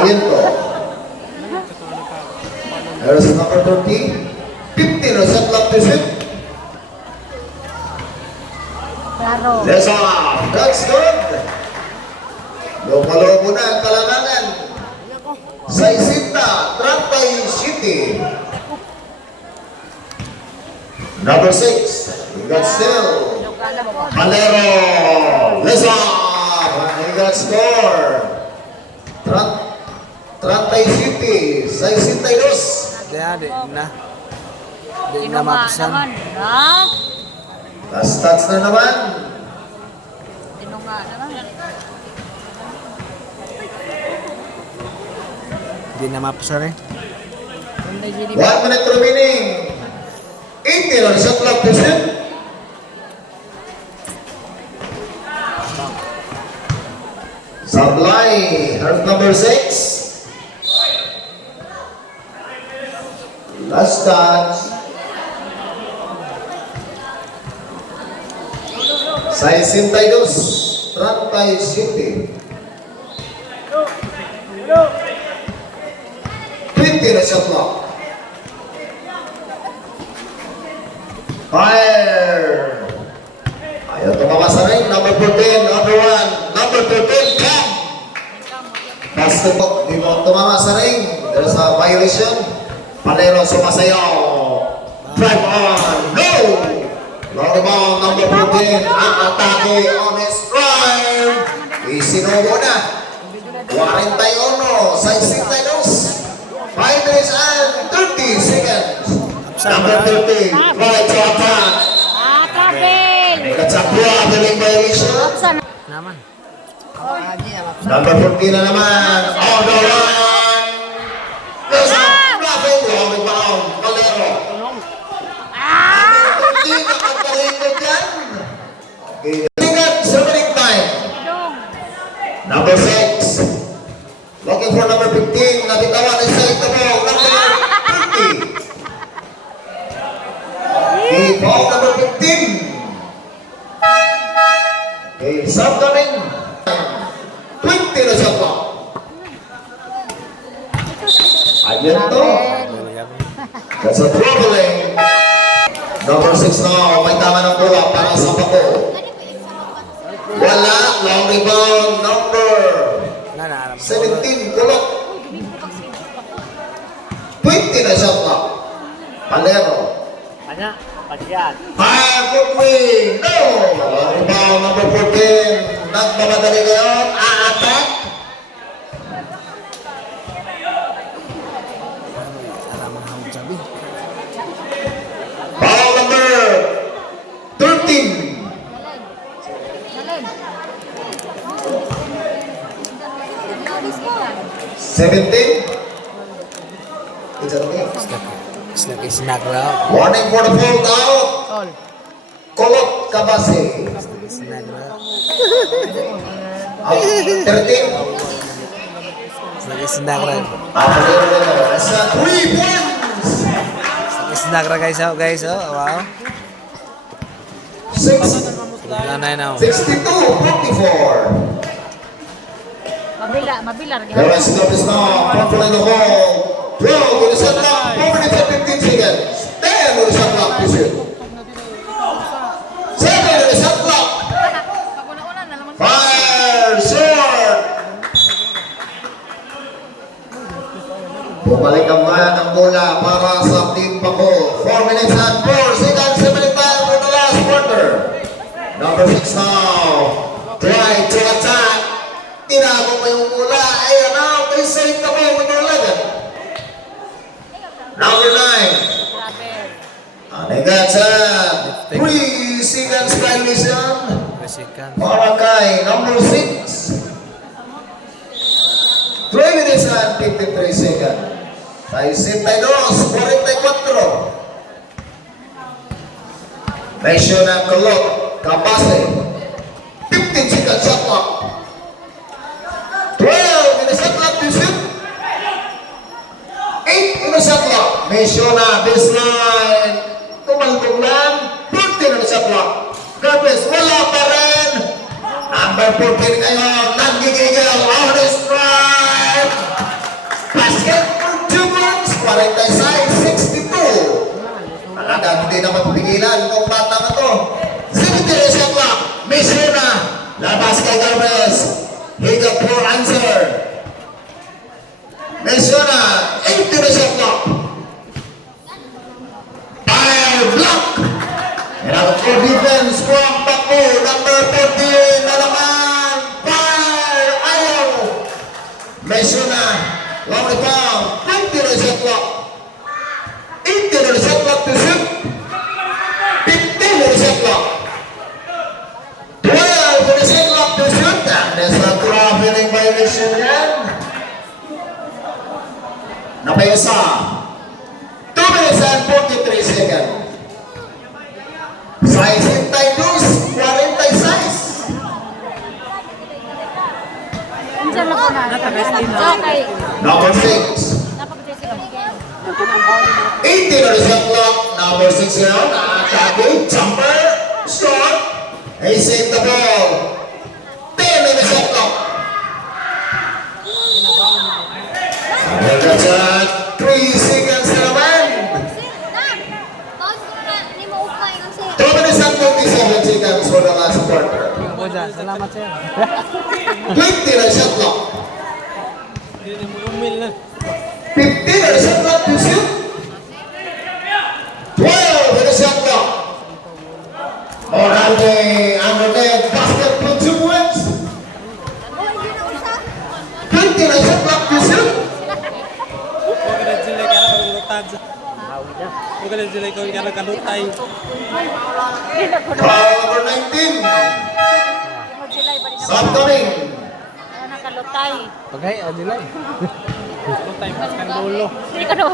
Ayento. There's number 30. 15 or set lap to shoot. Claro. That's off. That's good. Lumalo na ang kalanangan. Sa Isinta, Trantay City. Number 6. We got still. Valero. That's off. And he got score. Trantay City. Sa Isinta Ilos. Di na mapisan. Last touch na naman. Tinunga naman. Di na mapisan eh. 1 minute remaining. 18 on shot clock to shoot. Sablay, heart number 6. Last touch. Sa Isintay Dos, Trantay City. 20 na shot clock. Fire! Ayaw tumawa sa ring. Number 14, number 1. Number 13, Cam! Basketball, di mo tumawa sa ring. There's a violation. Palero sumasayaw. Drive on. No! Long ball, number 14. Ang atake on his drive. Isinubo na. 41 sa Isintay Dos. 5 minutes and 30 seconds. Number 30, try to attack. Travel. Katsapua, daling violation. Naman. Number 14 na naman. On the run. There's a travel. Long rebound. Valero. Hindi nakatalikod yan. Okay. Tingnan, summoning time. Number 6. Looking for number 15. Nabitawan na sa ito mo. Number 50. Okay, ball number 15. Okay, sub coming. 20 na siya po. Ayan to. That's a dribbling. Number 6 now. May tama ng bola para sa pako. Wala. Long rebound. Number 17. Kulot. 20 na siya po. Palero. Fire foot wing. No. Long rebound. Number 14. Nagmamadali ngayon. A-attack. Ball number 13. 17. It's okay. Snack raw. Warning for the fold out. Kolot Kabase. Snack raw. Out. 13. Snack raw. That's 3 points. Snack raw guys. Oh, guys. Oh, wow. 6. Nanay now. 62-44. Mabilar. The rest of is now controlling the ball. 12 with the shot clock. 4 minutes and 15 seconds. 10 with the shot clock to shoot. 7 with the shot clock. Fire short. Bumalik ang bayan ng bola para sa team Pako. 4 minutes and 4 seconds. 7 time for the last quarter. Number 6 now. Try to attack. Tinago mo yung bola. Ayan na. May save ka mo. Number 11. Number 9. Anigatsan. 3 seconds violation. Para kay number 6. 3 minutes and 53 seconds. Tayo 42, 44. Mesyo ng Kulot. Kabase. 15 seconds shot clock. 12 in the shot clock to shoot. 8 in the shot clock. Mesyo na baseline. Tumaltog lang. 14 in the shot clock. Garbes, wala pa rin. Number 14 ngayon. Nagigigil on his drive. 46, 62. Talagang hindi na mapipigilan kung bata na to. 70 shot clock. Mishuna. Labas kay Gomez. He got poor answer. Mishuna. 80 shot clock. Fire block. And a full defense from Paco. Number 14 na naman. Fire. Ayaw. Mishuna. Long rebound. 50 shot clock. 80 shot clock to shoot. 15 shot clock. 12 shot clock to shoot. And there's a traveling violation yan. Napayasa. 2 minutes and 43 seconds. 62, 46. Diyan lang po na. Okay. Number 6. Napag-dress ka again. 18 shot clock. Number 6 yun. Nakakagay. Jumper. Shot. He saved the ball. 10 shot clock. That's 3 seconds na naman. 2 minutes and 27 seconds for the last quarter. O dyan, salamat sir. 20 na shot clock. Hindi mo umil na. 15 na shot clock to shoot. 12 na shot clock. Morante, Androne, basket for 2 points. 20 na shot clock to shoot. Foul number 19. Upcoming. Nakalutay. Pagay, adilay. Hindi ka na